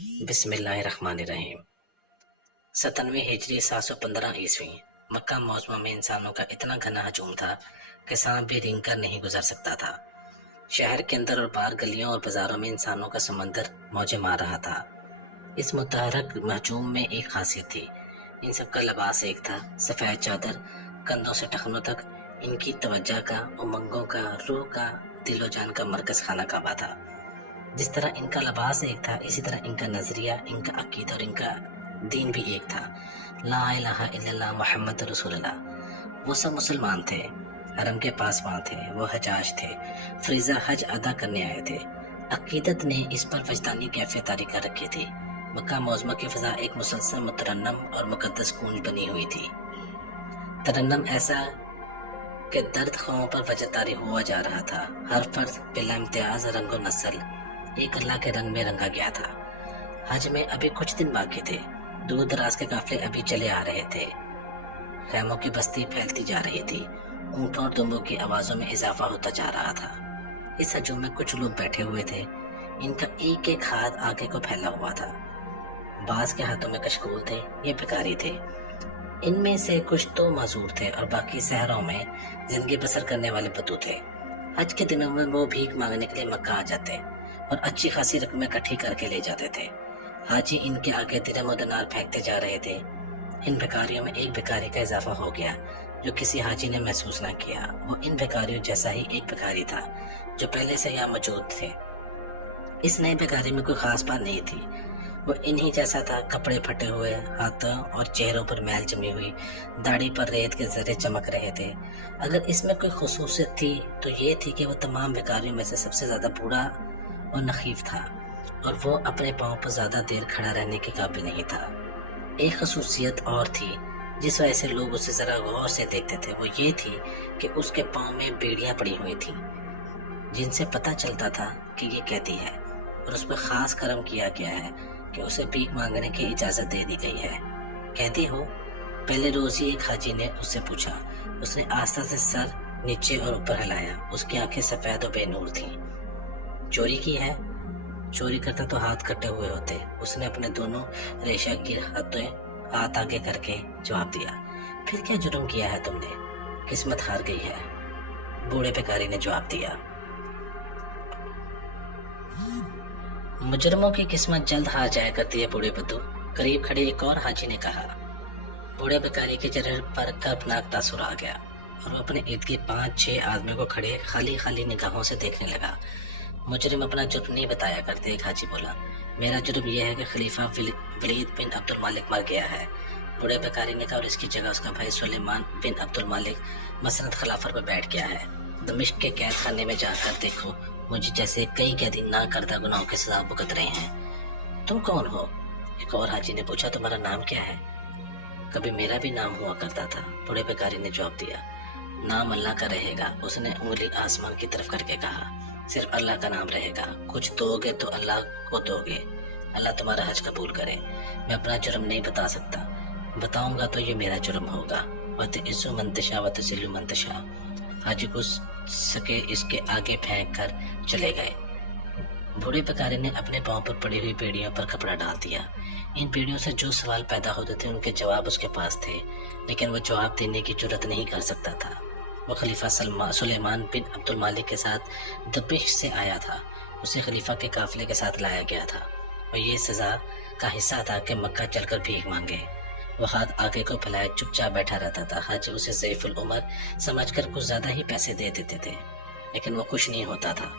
बिस्मिल्लाहिर्रहमानिर्रहीम। 97 हिजरी 715 ईस्वी। मक्का मौजमा में इंसानों का इतना घना हजूम था कि सांप भी रेंग कर नहीं गुजर सकता था। शहर के अंदर और बाहर गलियों और बाजारों में इंसानों का समंदर मौजें मार रहा था। इस मुतहरक हजूम में एक खासियत थी। इन सब का लिबास एक था, सफ़ेद चादर, कंधों से टखनों तक। इनकी तवज्जो का, उमंगों का, रूह का, दिलो जान का मरकज़ खाना काबा था। जिस तरह इनका लिबास एक था, इसी तरह इनका नज़रिया, इनका अकीदा और इनका दीन भी एक था। ला इलाहा इल्लल्लाह मुहम्मद रसूलुल्लाह। वो सब मुसलमान थे, हरम के पासबान थे, वो हजाज थे, फरीज़ा हज अदा करने आए थे। अकीदत ने इस पर वजदानी कैफियत तारी कर रखी थी। मक्का मौजमा की फ़ज़ा एक मुसलसल मुतरन्नम और मुक़द्दस गूंज बनी हुई थी। तरन्नम ऐसा कि दर्द ख्वाहों पर वजह तारी हुआ जा रहा था। हर फर्द बिला इम्तियाज़ रंगो नस्ल एक अल्लाह के रंग में रंगा गया था। हज में अभी कुछ दिन बाकी थे। दूर दराज के काफिले अभी चले आ रहे थे। खैमों की बस्ती फैलती जा रही थी। ऊँटों और दुम्बों की आवाज़ों में इजाफा होता जा रहा था। इस हजूम में कुछ लोग बैठे हुए थे। इनका एक एक हाथ आगे को फैला हुआ था। बाज के हाथों में कशकोल थे, ये भिखारी थे। इनमें से कुछ तो माजूर थे और बाकी शहरों में जिंदगी बसर करने वाले बदू थे। हज के दिनों में वो भीख मांगने के लिए मक्का आ जाते और अच्छी खासी रकमें इकट्ठी करके ले जाते थे। हाजी इनके आगे दिरहम और दिनार फेंकते जा रहे थे। इन भिखारियों में एक भिखारी का इजाफा हो गया जो किसी हाजी ने महसूस न किया। वो इन भिखारियों जैसा ही एक भिखारी था जो पहले से यहाँ मौजूद थे। इस नए भिखारी में कोई खास बात नहीं थी। वो इन्हीं जैसा था, कपड़े फटे हुए, हाथों और चेहरों पर मैल जमी हुई, दाढ़ी पर रेत के जर्रे चमक रहे थे। अगर इसमें कोई खुसूसियत थी तो ये थी कि वो तमाम भिखारियों में से सबसे ज़्यादा बूढ़ा और नखीफ था और वो अपने पाँव पर ज़्यादा देर खड़ा रहने के काबिल नहीं था। एक खसूसियत और थी जिस वजह से लोग उसे ज़रा गौर से देखते थे। वो ये थी कि उसके पाँव में बेड़ियाँ पड़ी हुई थीं जिनसे पता चलता था कि ये कैदी है और उस पर ख़ास करम किया गया है कि उसे भीख मांगने की इजाज़त दे दी गई है। कैदी हो? पहले रोज़ ही एक हाजी ने उससे पूछा। उसने आस्था से सर नीचे और ऊपर हिलाया। उसकी आंखें सफ़ेद और बेनूर थीं। चोरी की है? चोरी करता तो हाथ कटे हुए होते। उसने अपने दोनों रेशा की हाथ आगे करके जवाब दिया। फिर क्या जुर्म किया है तुमने? किस्मत हार गई है, बूढ़े भिखारी ने जवाब दिया। मुजरमों की किस्मत जल्द हार जाया करती है बूढ़े बद्दू, करीब खड़े एक और हाजी ने कहा। बूढ़े भिखारी के चेहरे पर कर्बनाक तासुर आ गया और वो अपने इर्द गिर्द 5-6 आदमियों को खड़े खाली खाली निगाहों से देखने लगा। मुजरिम अपना जुर्म नहीं बताया करते, एक हाजी बोला। मेरा जुर्म यह है कि खलीफा वलीद बिन अब्दुल मालिक मर गया है, बूढ़े भिखारी ने कहा, और इसकी जगह उसका भाई सुलेमान बिन अब्दुल मालिक मसनद खिलाफत पर बैठ गया है। दमिश्क के कैद खाने में जाकर देखो, मुझे जैसे कई कैदी ना करदा गुनाहों की सजा भुगत रहे हैं। तुम कौन हो? एक और हाजी ने पूछा। तुम्हारा नाम क्या है? कभी मेरा भी नाम हुआ करता था, बूढ़े भिखारी ने जवाब दिया। नाम अल्लाह का रहेगा, उसने उंगली आसमान की तरफ करके कहा। सिर्फ अल्लाह का नाम रहेगा। कुछ दोगे तो अल्लाह को दोगे। अल्लाह तुम्हारा हज कबूल करे। मैं अपना जुर्म नहीं बता सकता, बताऊंगा तो ये मेरा जुर्म होगा। वत इज्जु मंतशा वत जिल्लु मंतशा। हाजी को सके इसके आगे फेंक कर चले गए। बूढ़े भिखारी ने अपने पाँव पर पड़ी हुई बेड़ियों पर कपड़ा डाल दिया। इन बेड़ियों से जो सवाल पैदा होते थे उनके जवाब उसके पास थे, लेकिन वो जवाब देने की जुर्रत नहीं कर सकता था। वो खलीफा सुलेमान बिन अब्दुल मालिक के साथ दमिश्क से आया था। उसे खलीफा के काफिले के साथ लाया गया था और ये सज़ा का हिस्सा था कि मक्का चलकर भीख मांगे। वो हाथ आगे को फैलाए चुपचाप बैठा रहता था। हाजी उसे ज़ईफ़ुल उमर समझकर कुछ ज़्यादा ही पैसे दे देते थे, लेकिन वो खुश नहीं होता था।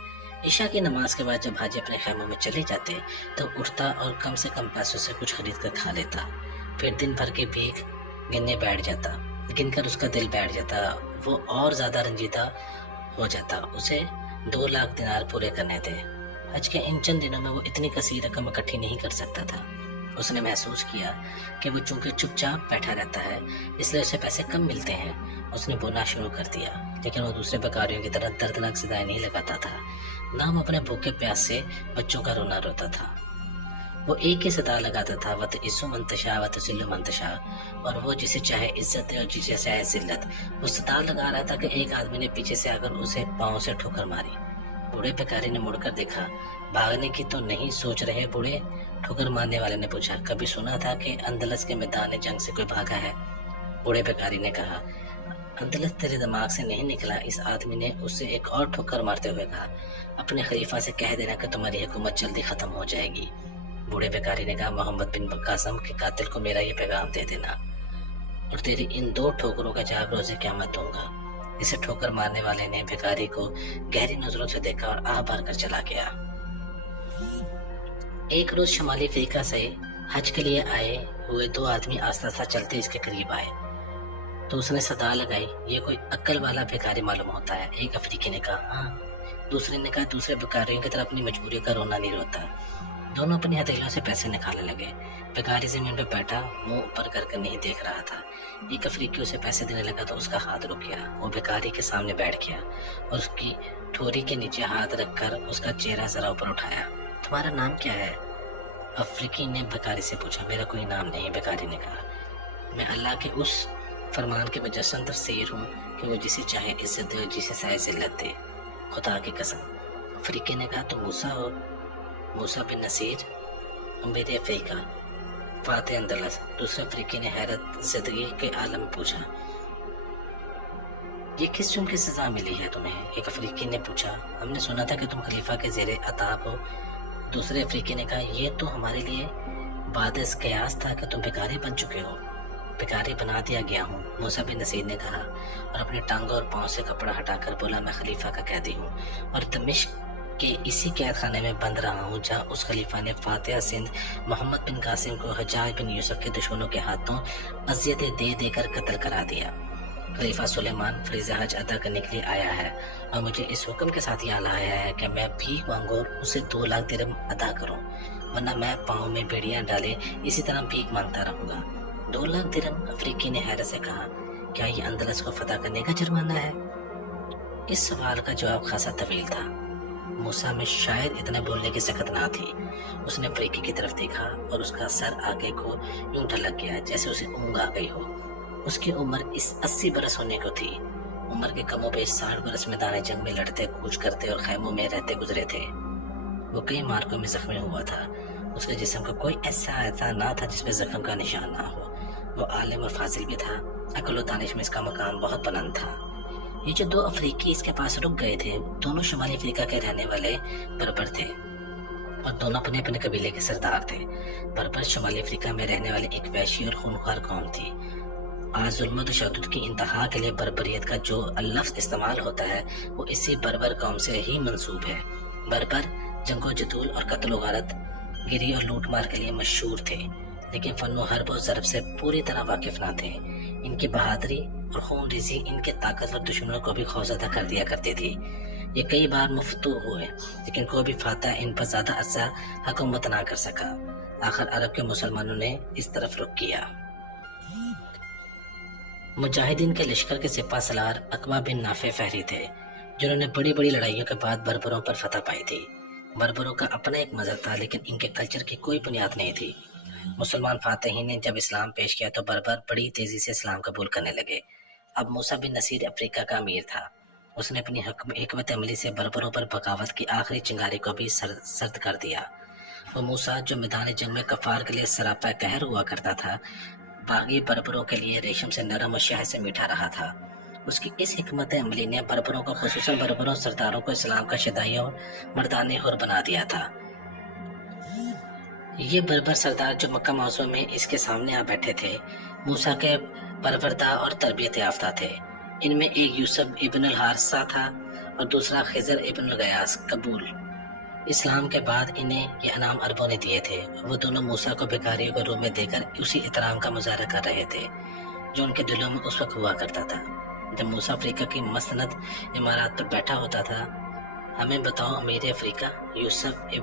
ईशा की नमाज के बाद जब हाजी अपने खैमों में चले जाते तो उठता और कम से कम पैसों से कुछ खरीद कर खा लेता। फिर दिन भर की भीख गिनने बैठ जाता। गिनकर उसका दिल बैठ जाता। वो और ज़्यादा रंजीदा हो जाता। उसे 2 लाख दिनार पूरे करने थे। हज के इन चंद दिनों में वो इतनी कसीर रकम इकट्ठी नहीं कर सकता था। उसने महसूस किया कि वो चूंकि चुपचाप बैठा रहता है इसलिए उसे पैसे कम मिलते हैं। उसने बोलना शुरू कर दिया, लेकिन वो दूसरे भिखारियों की तरह दर्दनाक सदाएं नहीं लगाता था। ना वो अपने भूखे प्यास से बच्चों का रोना रोता था। वो एक ही सदा लगाता था, वत इज्जु मंतशा वत जिल्लु मंतशा। और वो जिसे चाहे इज्जत दे और जिसे चाहे जिल्लत। वो सदा लगा रहा था कि एक आदमी ने पीछे से आकर उसे पाँव से ठोकर मारी। बूढ़े भिखारी ने मुड़कर देखा। भागने की तो नहीं सोच रहे बूढ़े? ठोकर मारने वाले ने पूछा। कभी सुना था कि अंदलस के मैदान जंग से कोई भागा है? बूढ़े भिखारी ने कहा। अंदलस तेरे दिमाग से नहीं निकला? इस आदमी ने उससे एक और ठोकर मारते हुए कहा। अपने खलीफा से कह देना कि तुम्हारी हुकूमत जल्दी खत्म हो जाएगी। बूढ़े भिखारी ने कहा, मोहम्मद बिन कासिम के कातिल को मेरा ये पैगाम दे देना और तेरी इन 2 ठोकरों का जवाब रोज़े क़यामत दूंगा। इसे ठोकर मारने वाले ने भिखारी को गहरी नजरों से देखा और आह भर कर चला गया। एक रोज शुमाली अफ्रीका से हज के लिए आए हुए 2 आदमी आस्ता आस्ता चलते इसके करीब आए तो उसने सदा लगाई, ये कोई अक्ल वाला भिखारी मालूम होता है। एक अफ्रीकी ने कहा, हाँ। दूसरे ने कहा, दूसरे भिखारियों की तरह अपनी मजबूरी का रोना नहीं रोता। दोनों अपनी हथेलियों से पैसे निकालने लगे। भिखारी जमीन पर बैठा मुंह ऊपर करके नहीं देख रहा था। एक अफ्रीकी उसे पैसे देने लगा तो उसका हाथ रुक गया। वो भिखारी के सामने बैठ गया और उसकी ठोरी के नीचे हाथ रखकर उसका चेहरा जरा ऊपर उठाया। तुम्हारा नाम क्या है? अफ्रीकी ने भिखारी से पूछा। मेरा कोई नाम नहीं, भिखारी ने कहा। मैं अल्लाह के उस फरमान के मुजस्सम तफसीर हूँ कि वो जिसे चाहे इज्जत दे और जिसे चाहे जिल्लत दे, खुदा की कसम। अफ्रीकी ने कहा, तुम मूसा हो? मूसा बिन नसीर, उम्मीद अफ्रीका, फाते अंदलस। दूसरे अफ्रीकी ने हैरत ज़िदगी के आलम में पूछा, ये किस जुर्म की सजा मिली है तुम्हें? एक अफ्रीकी ने पूछा। हमने सुना था कि तुम खलीफा के ज़ेरे अताब हो। दूसरे अफ्रीकी ने कहा, ये तो हमारे लिए बादस कयास था कि तुम भिखारी बन चुके हो। भिखारी बना दिया गया हूँ, मूसा बिन नसीर ने कहा और अपने टांगों और पाँव से कपड़ा हटाकर बोला, मैं खलीफा का कैदी हूँ और दमिश्क के इसी कैद खाने में बंद रहा हूँ जहाँ उस खलीफा ने फातिहा सिंध मोहम्मद बिन कासिम को हज्जाज बिन यूसुफ के दुश्मनों के हाथों अज़ियतें दे देकर कत्ल करा दिया। खलीफा सुलेमान फरीज़ हज अदा करने के लिए आया है और मुझे इस हुक्म के साथ यहाँ लाया है कि मैं भीख मांगूं और उसे 2 लाख दिरहम अदा करूं, वरना मैं पाँव में बेड़ियां डाले इसी तरह भीख मांगता रहूंगा। 2 लाख दिरहम? अफ्रीकी ने हैरत से कहा, क्या ये अंदलस को फतह करने का जुर्माना है? इस सवाल का जवाब खासा तवील था। मूसा में शायद इतने बोलने की सकत ना थी। उसने अफ्रीकी की तरफ देखा और उसका सर आगे को यूं ढलक गया जैसे उसे ऊँघ आ गई हो। उसकी उम्र इस 80 बरस होने को थी। उम्र के कमोबेश 60 बरस मैदान जंग में लड़ते, कूच करते और खैमों में रहते गुजरे थे। वो कई मार्कों में जख्मी हुआ था। उसके जिस्म का कोई ऐसा एहसा ना था जिसमें जख्म का निशान ना हो। वो आलिम और फाजिल भी था। अक्ल और दानिश में इसका मकाम बहुत बुलंद था। ये जो 2 अफ्रीकी इसके पास रुक गए थे, दोनों शुमाली अफ्रीका के रहने वाले बर्बर थे और दोनों अपने अपने कबीले के सरदार थे। बर्बर शुमाली अफ्रीका में रहने वाले एक वैशी और खूनख्वार कौम थी। आज जुल्म तशद्दुद की इंतहा के लिए बर्बरियत का जो लफ्ज़ इस्तेमाल होता है वो इसी बर्बर कौम से ही मंसूब है। बर्बर जंगो जतूल और कत्ल गारत गिरी और लूटमार के लिए मशहूर थे, लेकिन फन्नो हर्ब और ज़रब से पूरी तरह वाकिफ ना थे। इनकी बहादुरी और खून रेज़ी इनके ताकतवर दुश्मनों को भी खौफज़दा कर दिया करती थी। ये कई बार मुफ्तू हुए, लेकिन कोई भी फातह इन पर ज़्यादा अर्सा हुकूमत ना कर सका। आखिर अरब के मुसलमानों ने इस तरफ रुख किया। मुजाहिदीन के लश्कर के सिपा सलार अकबा बिन नाफे फहरी थे, जिन्होंने बड़ी बड़ी लड़ाइयों के बाद बर्बरों पर फतह पाई थी। बर्बरों का अपना एक मजहब था, लेकिन इनके कल्चर की कोई बुनियाद नहीं थी। मुसलमान फातिहीन ने जब इस्लाम पेश किया तो बर्बर बड़ी तेजी से इस्लाम कबूल करने लगे। अब मूसा बिन नसीर अफ्रीका का अमीर था। उसने अपनी हिकमत अमली से बर्बरों पर बगावत की आखिरी चिंगारी को भी सर्द कर दिया। वो मूसा जो मैदान जंग में कफार के लिए सरापा कहर हुआ करता था, बागी बर्बरों के लिए रेशम से नरम और शहद से मीठा रहा था। उसकी इस हिकमत अमली ने बर्बरों को, खुसूसन बर्बरों सरदारों को इस्लाम का शदाई और मर्दाने हुर बना दिया था। ये बर्बर सरदार जो मक्का मौसू में इसके सामने आ बैठे थे, मूसा के परवरदा और तरबियत याफ्ता थे। इनमें एक यूसुफ इब्न अल हारिसा था और दूसरा खिजर इब्न गयास कबूल। इस्लाम के बाद इन्हें ये इनाम अरबों ने दिए थे। वो दोनों मूसा को भिखारियों के रूप में देकर उसी एहतराम का मुजाहरा कर रहे थे जो उनके दिलों में उस वक्त हुआ करता था जब मूसा अफ्रीका की मसनद इमारत पर बैठा होता था। हमें बताओ अमीर अफ्रीका, यूसुफ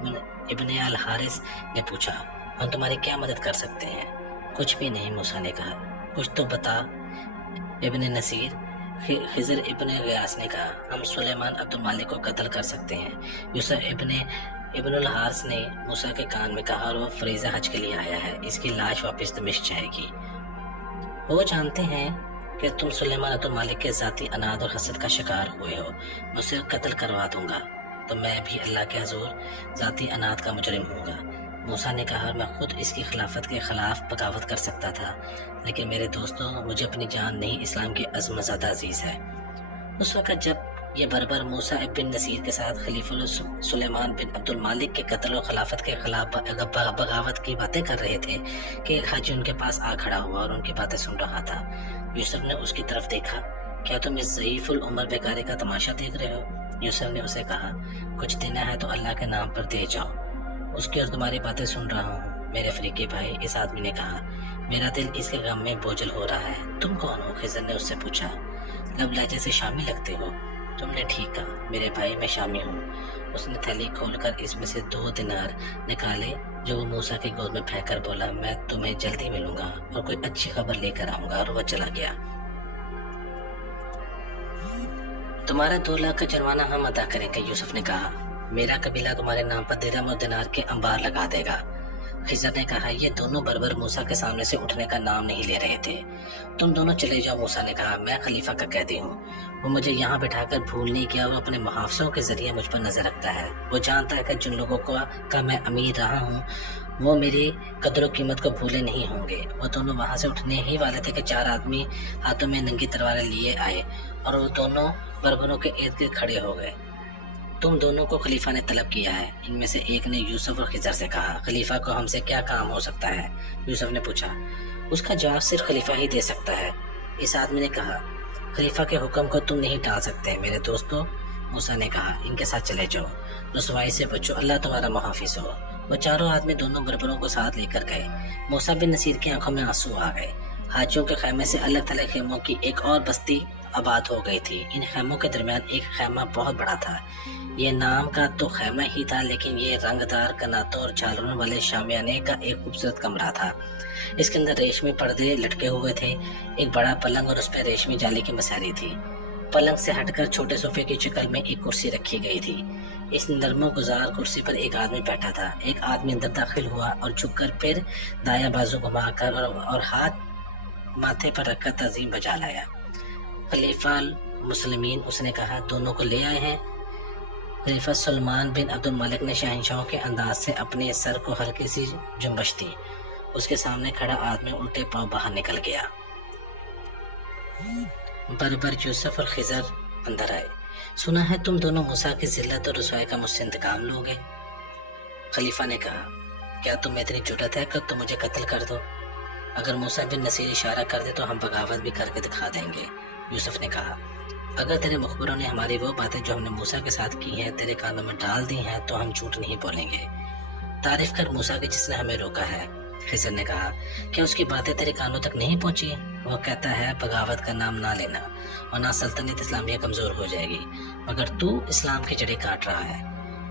इब्न अल हारिस ने पूछा, हम तुम्हारी क्या मदद कर सकते हैं? कुछ भी नहीं, मूसा ने कहा। कुछ तो बता, इब्न नसीर। खिजर इब्न गयास ने कहा, हम सुलेमान अब्दुल मालिक को कत्ल कर सकते हैं। यूसुफ इब्न अल हारिस ने मूसा के कान में कहा, और वो फरीज़ा हज के लिए आया है, इसकी लाश वापस दमिश्क जाएगी। वो जानते हैं कि तुम सुलेमान अब्दुल मालिक के ज़ाती अनाद और हसद का शिकार हुए हो। मैं उसे कत्ल करवा दूंगा। تو میں بھی اللہ کے حضور ذاتی انات کا مجرم ہوں گا۔ موسیٰ نے کہا میں خود اس کی خلافت کے خلاف بغاوت کر سکتا تھا، لیکن میرے دوستوں مجھے اپنی جان نہیں، اسلام کی عظمت زیادہ عزیز ہے۔ اس وقت جب یہ بربر موسیٰ بن نصیر کے ساتھ خلیفہ سلیمان بن عبد المالک کے قتل و خلافت کے خلاف بغاوت کی باتیں کر رہے تھے کہ ایک حاجی ان کے پاس آ کھڑا ہوا اور ان کی باتیں سن رہا تھا۔ یوسف نے اس کی طرف دیکھا، کیا تم اس ضعیف العمر بیکاری کا تماشا دیکھ رہے ہو؟ یوسف نے اسے کہا، کچھ دینا ہے تو اللہ کے نام پر دے جاؤ، اس کی اور تمہاری باتیں سن رہا ہوں۔ میرے افریقی بھائی، اس آدمی نے کہا، میرا دل اس کے غم میں بوجھل ہو رہا ہے۔ تم کون ہو؟ خضر نے اس سے پوچھا، لب لہجے سے شامی لگتے ہو۔ تم نے ٹھیک کہا میرے بھائی، میں شامی ہوں۔ اس نے تھیلی کھول کر اس میں سے 2 دینار نکالے جو وہ موسیٰ کی گود میں پھینک کر بولا، میں تمہیں جلدی ملوں گا اور کوئی اچھی خبر لے کر آؤں گا، اور وہ چلا گیا۔ تمہارا 2 لاکھ کا جرمانہ ہم ادا کریں گے، یوسف نے کہا۔ میرا قبیلہ تمہارے نام پر درہم اور دینار کے انبار لگا دے گا۔ خضر نے کہا، یہ دونوں بربر موسیٰ کے سامنے سے اٹھنے کا نام نہیں لے رہے تھے۔ تم دونوں چلے جاؤ، موسیٰ نے کہا، میں خلیفہ کا قیدی ہوں۔ وہ مجھے یہاں بٹھا کر بھول نہیں گیا، وہ اپنے محافظوں کے ذریعے مجھ پر نظر رکھتا ہے۔ وہ جانتا ہے کہ جن لوگوں کا میں امیر رہا ہوں وہ میری قدر و قیمت کو بھولے نہیں ہوں گے۔ وہ دونوں وہاں سے اٹھنے ہی والے تھے کہ 4 آدمی ہاتھوں میں ننگی تلواریں لیے آئے اور وہ دونوں بربروں کے ارد گرد کھڑے ہو گئے۔ تم دونوں کو خلیفہ نے طلب کیا ہے، ان میں سے ایک نے یوسف اور خضر سے کہا۔ خلیفہ کو ہم سے کیا کام ہو سکتا ہے؟ یوسف نے پوچھا۔ اس کا جواب صرف خلیفہ ہی دے سکتا ہے، اس آدمی نے کہا۔ خلیفہ کے حکم کو تم نہیں ٹال سکتے میرے دوستو، موسیٰ نے کہا، ان کے ساتھ چلے جاؤ، رسوائی سے بچو، اللہ تمہارا محافظ ہو۔ وہ چاروں آدمی دونوں بربروں کو ساتھ لے کر گئے۔ موسیٰ بن نصیر کی آنکھوں میں آنسو آ گئے۔ حاجیوں کے خیمے سے الگ تھلگ خیموں کی ایک اور بستی آباد ہو گئی تھی۔ ان خیموں کے درمیان ایک خیمہ بہت بڑا تھا۔ یہ نام کا تو خیمہ ہی تھا، لیکن یہ رنگ دار کناتوں اور جھالروں والے شامیانے کا ایک خوبصورت کمرہ تھا۔ اس کے اندر ریشمی پردے لٹکے ہوئے تھے، ایک بڑا پلنگ اور اس پہ ریشمی جالی کی مساری تھی۔ پلنگ سے ہٹ کر چھوٹے صوفے کی شکل میں ایک کرسی رکھی گئی تھی۔ اس نرم و گزار کرسی پر ایک آدمی بیٹھا تھا۔ ایک آدمی اندر داخل ہوا اور جھک کر پھر دایاں بازو گھما کر اور ہاتھ ماتھے پر رکھ کر تعظیم بجا لایا۔ خلیفہ المسلمین، اس نے کہا، دونوں کو لے آئے ہیں؟ خلیفہ سلیمان بن عبد المالک نے شہنشاہوں کے انداز سے اپنے سر کو ہلکی سی جنبش دی۔ اس کے سامنے کھڑا آدمی الٹے پاؤں باہر نکل گیا۔ بربر یوسف اور خضر اندر آئے۔ سنا ہے تم دونوں موسیٰ کی ذلت اور رسوائی کا مجھ سے انتقام لوگے؟ خلیفہ نے کہا، کیا تم میں اتنی جرأت ہے کہ تم مجھے قتل کر دو؟ اگر موسیٰ بن نصیر اشارہ کر دے تو ہم بغاوت بھی کر کے دکھا دیں گے۔ یوسف نے کہا، اگر تیرے مخبروں نے ہماری وہ باتیں جو ہم نے موسیٰ کے ساتھ کی ہیں تیرے کانوں میں ڈال دی ہیں تو ہم جھوٹ نہیں بولیں گے۔ تعریف کر موسیٰ کی جس نے ہمیں روکا ہے۔ خضر نے کہا، کیا اس کی باتیں تیرے کانوں تک نہیں پہنچی؟ وہ کہتا ہے بغاوت کا نام نہ لینا ورنہ سلطنت اسلامیہ کمزور ہو جائے گی، مگر تو اسلام کی جڑیں کاٹ رہا ہے۔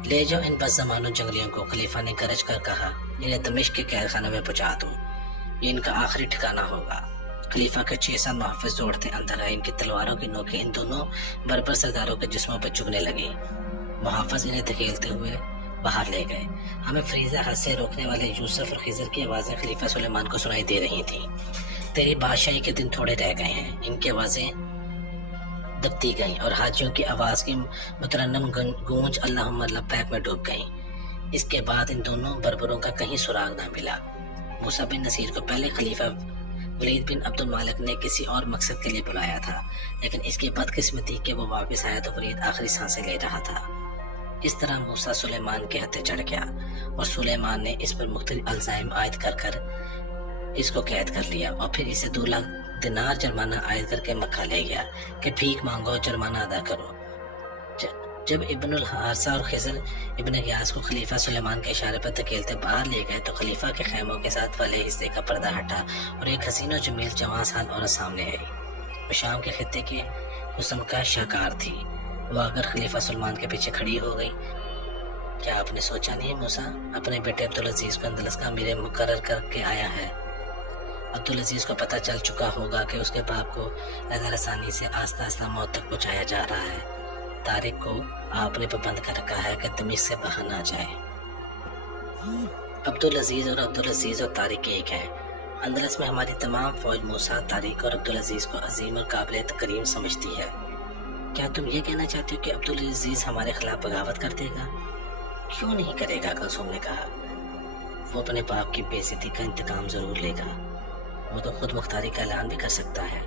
لے جاؤ ان بد زمانوں جنگلیوں کو، خلیفہ نے گرج کر کہا، انہیں دمشق کے قید خانے میں پہنچا دو، یہ ان کا آخری ٹھکانہ ہوگا۔ خلیفہ کے 6 محافظ دوڑتے اندر آئے، ان کی تلواروں کی نوکیں ان دونوں بربر سرداروں کے جسموں پر چبھنے لگی۔ محافظ انہیں دھکیلتے ہوئے باہر لے گئے۔ ہمیں فریضہ حد سے روکنے والے یوسف اور خضر کی آوازیں خلیفہ سلیمان کو سنائی دے رہی تھیں۔ تیری بادشاہی کے دن تھوڑے رہ گئے ہیں، ان کی آوازیں دبتی گئیں اور حاجیوں کی آواز کی مترنم گونج اللہم لبیک میں ڈوب گئیں۔ اس کے بعد ان دونوں بربروں کا کہیں سراغ نہ ملا۔ موسیٰ بن نصیر کو پہلے خلیفہ ولید بن عبد المالک نے کسی اور مقصد کے لیے بلایا تھا، لیکن اس کی بدقسمتی کہ وہ واپس آیا تو ولید آخری سانسیں لے رہا تھا۔ اس طرح موسیٰ سلیمان کے ہتھے چڑھ گیا اور سلیمان نے اس پر مختلف الزام عائد کر اس کو قید کر لیا اور پھر اسے 2 لاکھ دینار جرمانہ عائد کر کے مکہ لے گیا کہ بھیک مانگو اور جرمانہ ادا کرو۔ جب ابن الحارثہ اور خضر ابن غیاث کو خلیفہ سلیمان کے اشارے پر دھکیلتے باہر لے گئے تو خلیفہ کے خیموں کے ساتھ والے حصے کا پردہ ہٹا اور ایک حسین و جمیل جوان سال عورت سامنے آئی۔ وہ شام کے خطے کے حسن کا شاہکار تھی۔ وہ اگر خلیفہ سلمان کے پیچھے کھڑی ہو گئی۔ کیا آپ نے سوچا نہیں موسیٰ اپنے بیٹے عبدالعزیز کو اندلس کا امیر مقرر کر کے آیا ہے؟ عبدالعزیز کو پتہ چل چکا ہوگا کہ اس کے باپ کو نظر ثانی سے آہستہ آہستہ موت تک پہنچایا جا رہا ہے۔ طارق کو آپ نے پابند کر رکھا ہے کہ دمشق سے باہر نہ جائے۔ عبدالعزیز اور طارق ایک ہیں۔ اندلس میں ہماری تمام فوج موسیٰ، طارق اور عبدالعزیز کو عظیم اور قابل تکریم سمجھتی ہے۔ क्या तुम ये कहना चाहते हो कि अब्दुल अजीज हमारे खिलाफ बगावत कर देगा? क्यों नहीं करेगा, कुलसुम ने कहा। वो अपने बाप की बेइज्जती का इंतकाम जरूर लेगा। वो तो खुद मुख्तारी का ऐलान भी कर सकता है।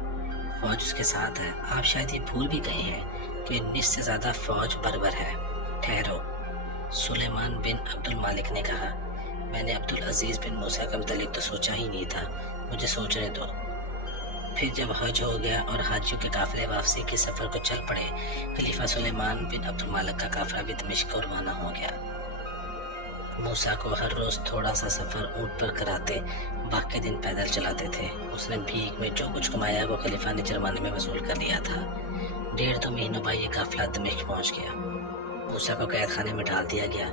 फौज उसके साथ है। आप शायद ये भूल भी गए हैं कि 19 से ज्यादा फौज बरबर है। ठहरो, सुलेमान बिन अब्दुल मालिक ने कहा। मैंने अब्दुल अजीज बिन मूसा के मुतालिक तो सोचा ही नहीं था, मुझे सोचने दो। फिर जब हज हो गया और हाजियों के काफिले वापसी के सफर को चल पड़े, खलीफा सुलेमान बिन अब्दुल मालिक का काफिला भी दमिश्क को रवाना हो गया। मूसा को हर रोज थोड़ा सा सफर ऊंट पर कराते, बाकी दिन पैदल चलाते थे। उसने भीख में जो कुछ कमाया वो खलीफा ने जुर्माने में वसूल कर लिया था। 1.5-2 महीनों बाद ये काफिला दमिश्क पहुंच गया। मूसा को कैद खाने में डाल दिया गया।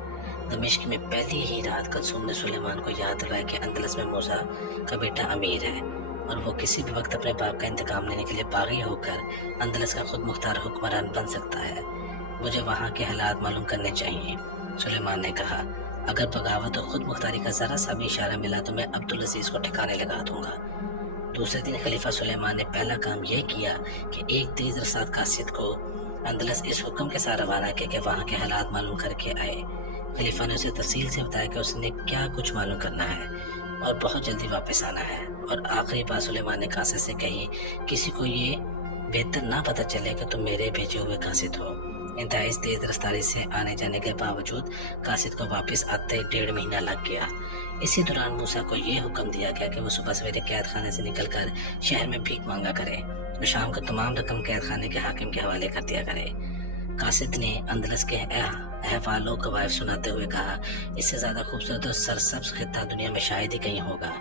दमिश्क में पहली ही रात कुलसुम ने सुलेमान को याद दिलाया कि अंदलस में मूसा का बेटा अमीर है और वो किसी भी वक्त अपने बाप का इंतकाम लेने के लिए बागी होकर अंदलस का खुद मुख्तार हुक्मरान बन सकता है। मुझे वहाँ के हालात मालूम करने चाहिए। सुलेमान ने कहा, अगर बगावत और खुद मुख्तारी का जरा सा भी इशारा मिला तो मैं अब्दुल अजीज को ठिकाने लगा दूंगा। दूसरे दिन खलीफा सुलेमान ने पहला काम यह किया कि एक तेज रसाद कासिद को अंदलस इस हुक्म के साथ रवाना किया कि वहाँ के हालात मालूम करके आए। खलीफा ने उसे तफसील से बताया कि उसने क्या कुछ मालूम करना है और बहुत जल्दी वापस आना है। और आखिरी बात सुलेमान ने कासिद से कही, किसी को ये बेहतर ना पता चले कि तुम मेरे भेजे हुए कासिद हो। इंतहाई तेज रफ्तारी से आने जाने के बावजूद कासिद को वापस आते 1.5 महीना लग गया। इसी दौरान मूसा को ये हुक्म दिया गया कि वो सुबह सवेरे कैद खाने से निकलकर शहर में भीख मांगा करे और शाम को तमाम रकम कैद खाने के हाकिम के हवाले कर दिया करे। कासिद ने अंदलस के अहवालों को वाइफ सुनाते हुए कहा, इससे ज्यादा खूबसूरत और सरसब्ज खित्ता दुनिया में शायद ही कहीं होगा।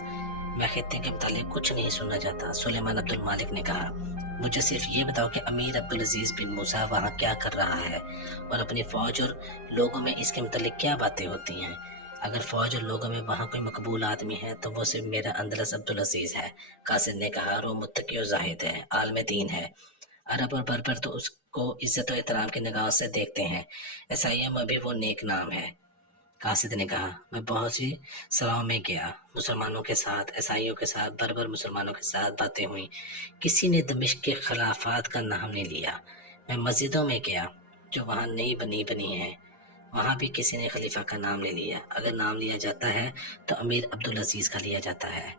मैं खित्ते के मुतालिक कुछ नहीं सुनना चाहता। सुलेमान अब्दुल मालिक ने कहा, मुझे सिर्फ ये बताओ कि अमीर अब्दुल अजीज बिन मूसा वहाँ क्या कर रहा है और अपनी फौज और लोगों में इसके मुतालिक क्या बातें होती हैं। अगर फौज और लोगों में वहाँ कोई मकबूल आदमी है तो वो सिर्फ मेरा अंदलस अब्दुल अजीज है। कासिद ने कहा, वो मुत्तकी और जाहिद है, आलम दीन है। अरब और बर्बर तो उसको इज्जत और एहतराम की निगाह से देखते हैं। ईसाइयों में भी वो नेक नाम है। कासिद ने कहा, मैं बहुत सी सभाओं में गया, मुसलमानों के साथ, ईसाइयों के साथ, बर्बर मुसलमानों के साथ बातें हुई। किसी ने दमिश्क के खिलाफात का नाम नहीं लिया। मैं मस्जिदों में गया जो वहाँ नई बनी हैं, वहाँ भी किसी ने खलीफा का नाम नहीं लिया। अगर नाम लिया जाता है तो अमीर अब्दुल अजीज का लिया जाता है।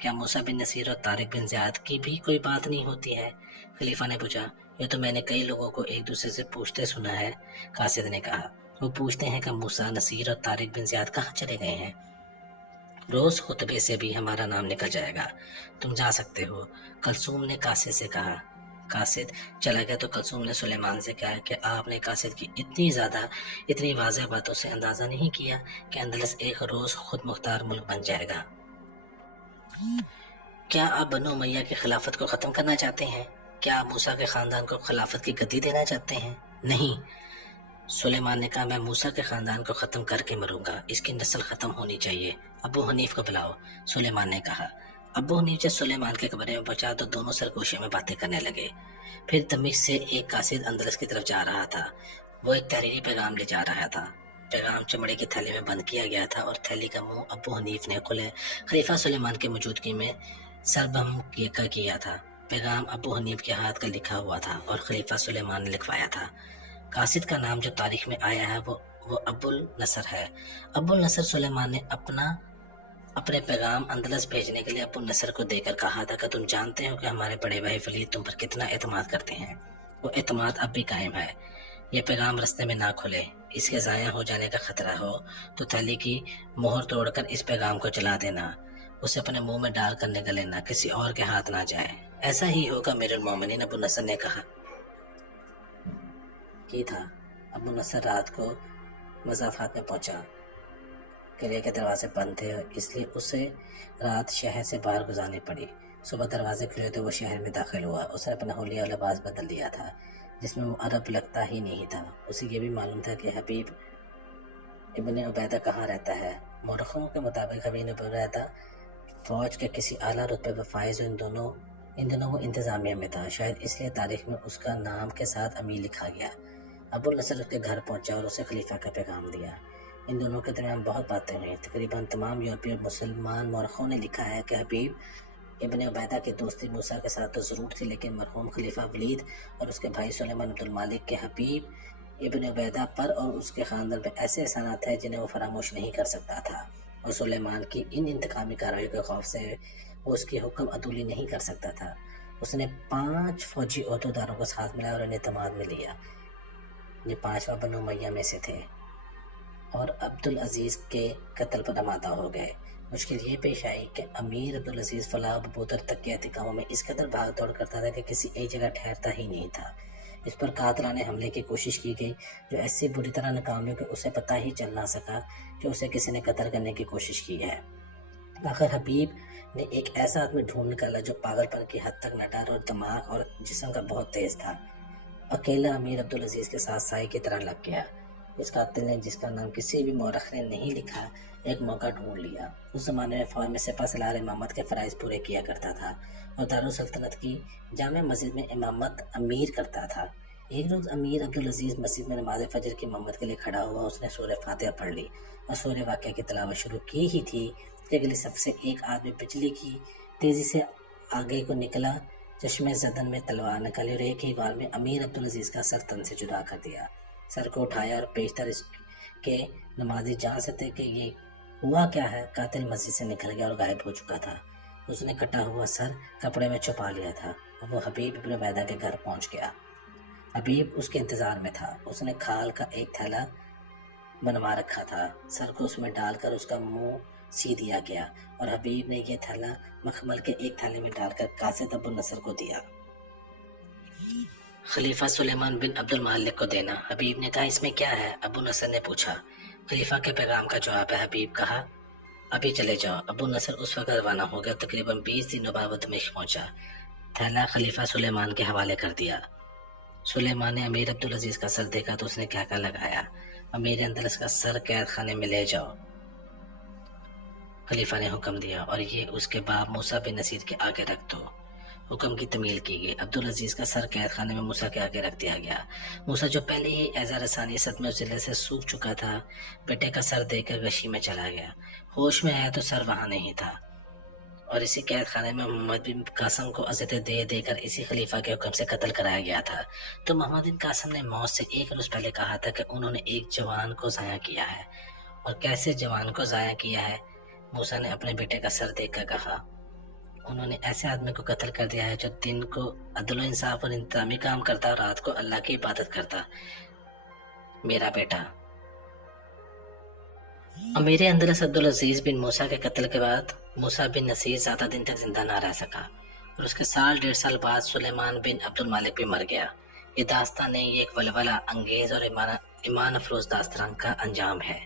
क्या मूसा बिन नसीर और तारिक बिन ज़ियाद की भी कोई बात नहीं होती है? खलीफा ने पूछा। ये तो मैंने कई लोगों को एक दूसरे से पूछते सुना है। कासिद ने कहा, वो पूछते हैं कि मूसा, नसीर और तारिक बिन ज़ियाद कहाँ चले गए हैं। रोज खुतबे से भी हमारा नाम निकल जाएगा, तुम जा सकते हो। कुलसुम ने कासिद से कहा। कासिद चला गया तो कुलसुम ने सुलेमान से कहा कि आपने कासिद की इतनी वाज़ेह बातों से अंदाजा नहीं किया कि अंदलस एक रोज खुद मुख्तार मुल्क बन जाएगा। क्या आप बनो उमैया की खिलाफत को ख़त्म करना चाहते हैं? क्या आप मूसा के ख़ानदान को खिलाफत की गद्दी देना चाहते हैं? नहीं, सुलेमान ने कहा, मैं मूसा के ख़ानदान को ख़त्म करके मरूंगा। इसकी नस्ल ख़त्म होनी चाहिए। अबू हनीफ को बुलाओ, सुलेमान ने कहा। अबू हनीफ जब सुलेमान के कमरे में पहुंचा तो दोनों सरगोशी में बातें करने लगे। फिर दमिश्क से एक कासिद अंदलस की तरफ जा रहा था। वो एक तहरीरी पैगाम ले जा रहा था। पैगाम चमड़े की थैली में बंद किया गया था और थैली का मुंह अबू हनीफ ने खलीफा सुलेमान की मौजूदगी में सरबहम किया था। पैगाम अबू हनीफ के हाथ का लिखा हुआ था और खलीफा सुलेमान ने लिखवाया था। कासिद का नाम जो तारीख में आया है वो अबुल नसर है। अबुल नसर सुलेमान ने अपने पैगाम अंदलस भेजने के लिए अबुल नसर को देकर कहा था कि तुम जानते हो कि हमारे बड़े भाई वलीद तुम पर कितना एतमाद करते हैं। वो एतमाद अब भी कायम है। ये पैगाम रास्ते में ना खुले, इसके ज़ाया हो जाने का खतरा हो तो थैली की मोहर तोड़कर इस पैगाम को जला देना। उसे अपने मुंह में डाल कर निगल लेना, किसी और के हाथ ना जाए। ऐसा ही होगा अमीरुल मोमिनीन, अबू नसर ने कहा। ही था। अबू नसर रात को मज़ाफ़ात में पहुंचा। किले के दरवाजे बंद थे इसलिए उसे रात शहर से बाहर गुजारनी पड़ी। सुबह दरवाजे खुले तो वो शहर में दाखिल हुआ। उसने अपना हुलिया और लिबास बदल लिया था जिसमें वो अरब लगता ही नहीं था। उसे ये भी मालूम था कि हबीब इब्ने उबैदा कहाँ रहता है। मौरखों के मुताबिक हबीब इब्ने उबैदा फौज के किसी आला रुतबे पर फाइज। इन दिनों वो इंतज़ामिया में था। शायद इसलिए तारीख में उसका नाम के साथ अमीर लिखा गया। अबुल नसर उसके घर पहुंचा और उसे खलीफा का पैगाम दिया। इन दोनों के दरमियान बहुत बातें हुई। तकरीबन तमाम यूरोपीय और मुसलमान मौरखों ने लिखा है कि हबीब ابن عبیدہ کی دوستی موسیٰ کے ساتھ تو ضرور تھی، لیکن مرحوم خلیفہ ولید اور اس کے بھائی سلیمان عبد المالک کے حبیب ابن عبیدہ پر اور اس کے خاندان پر ایسے احسانات ہیں جنہیں وہ فراموش نہیں کر سکتا تھا، اور سلیمان کی ان انتقامی کارروائیوں کے خوف سے وہ اس کی حکم عدولی نہیں کر سکتا تھا۔ اس نے 5 فوجی عہدیداروں کو ساتھ ملایا اور انہیں اعتماد میں لیا۔ یہ 5واں بنو امیہ میں سے تھے اور عبدالعزیز کے قتل پر آمادہ ہو گئے۔ مشکل یہ پیش آئی کہ امیر عبدالعزیز فلاح و ببودر تک کے احتکاموں میں اس قدر بھاگ دوڑ کرتا تھا کہ کسی ایک جگہ ٹھہرتا ہی نہیں تھا۔ اس پر قاتلانہ حملے کی کوشش کی گئی جو ایسی بری طرح ناکام ہوئی کہ اسے پتہ ہی چل نہ سکا کہ اسے کسی نے قتل کرنے کی کوشش کی ہے۔ آخر حبیب نے ایک ایسا آدمی ڈھونڈ نکالا جو پاگل پن کی حد تک نہ ڈر اور دماغ اور جسم کا بہت تیز تھا۔ اکیلا امیر عبدالعزیز کے ساتھ سائے کی طرح لگ گیا۔ اس قاتل نے، جس کا نام کسی بھی مورخ نے نہیں لکھا، ایک موقع ڈھونڈ لیا۔ اس زمانے میں فوج میں سپہ سالار امامت کے فرائض پورے کیا کرتا تھا اور دارالسلطنت کی جامع مسجد میں امامت امیر کرتا تھا۔ ایک روز امیر عبدالعزیز مسجد میں نماز فجر کی امامت کے لیے کھڑا ہوا۔ اس نے سورہ فاتحہ پڑھ لی اور سورہ واقعہ کی تلاوت شروع کی ہی تھی کہ اگلی صف سے ایک آدمی بجلی کی تیزی سے آگے کو نکلا، چشمے زدن میں تلوار نکالی اور ایک ہی وار میں امیر عبدالعزیز کا سر تن سے جدا کر دیا۔ سر کو اٹھایا اور پیشتر اس کے نمازی جان سے تھے کہ یہ ہوا کیا ہے۔ قاتل مسجد سے نکل گیا اور غائب ہو چکا تھا۔ اس نے کٹا ہوا سر کپڑے میں چھپا لیا تھا اور وہ حبیب ابن عبیدہ کے گھر پہنچ گیا۔ حبیب اس کے انتظار میں تھا۔ اس نے کھال کا ایک تھیلا بنوا رکھا تھا، سر کو اس میں ڈال کر اس کا منہ سی دیا گیا اور حبیب نے یہ تھیلا مخمل کے ایک تھیلے میں ڈال کر قاصد ابو نصر کو دیا۔ خلیفہ سلیمان بن عبد المالک کو دینا۔ حبیب نے کہا اس میں کیا ہے؟ ابو نصر نے پوچھا۔ خلیفہ کے پیغام کا جواب ہے، حبیب کہا۔ ابھی چلے جاؤ۔ ابو نصر اس وقت روانہ ہو گیا۔ تقریباً 20 دنوں بعد وہ دمشق پہنچا۔ تھیلا خلیفہ سلیمان کے حوالے کر دیا۔ سلیمان نے امیر عبدالعزیز کا سر دیکھا تو اس نے کہا لگایا، امیر اندلس کا سر قید خانے میں لے جاؤ۔ خلیفہ نے حکم دیا اور یہ اس کے باپ موسیٰ بن نصیر کے آگے رکھ دو۔ حکم کی تعمیل کی گئی۔ عبدالعزیز کا سر قید خانے میں موسیٰ کے آگے رکھ دیا گیا۔ موسیٰ جو پہلے ہی ایذا رسانی صدمے و ذلت سے سوکھ چکا تھا، بیٹے کا سر دے کر غشی میں چلا گیا۔ ہوش میں آیا تو سر وہاں نہیں تھا اور اسی قید خانے میں محمد بن قاسم کو اذیتیں دے دے کر اسی خلیفہ کے حکم سے قتل کرایا گیا تھا۔ تو محمد بن قاسم نے موت سے ایک روز پہلے کہا تھا کہ انہوں نے ایک جوان کو ضائع کیا ہے۔ اور کیسے جوان کو ضائع کیا ہے؟ موسیٰ نے اپنے بیٹے کا سر دیکھ کر کہا، انہوں نے ایسے آدمی کو قتل کر دیا ہے جو دن کو عدل و انصاف اور انتظامی کام کرتا اور رات کو اللہ کی عبادت کرتا، میرا بیٹا۔ امیر اندلس عبدالعزیز بن موسیٰ کے قتل کے بعد موسیٰ بن نصیر زیادہ دن تک زندہ نہ رہ سکا اور اس کے سال 1.5 بعد سلیمان بن عبد المالک بھی مر گیا۔ یہ داستان نہیں، یہ ایک ولولہ انگیز اور ایمان افروز داستان کا انجام ہے۔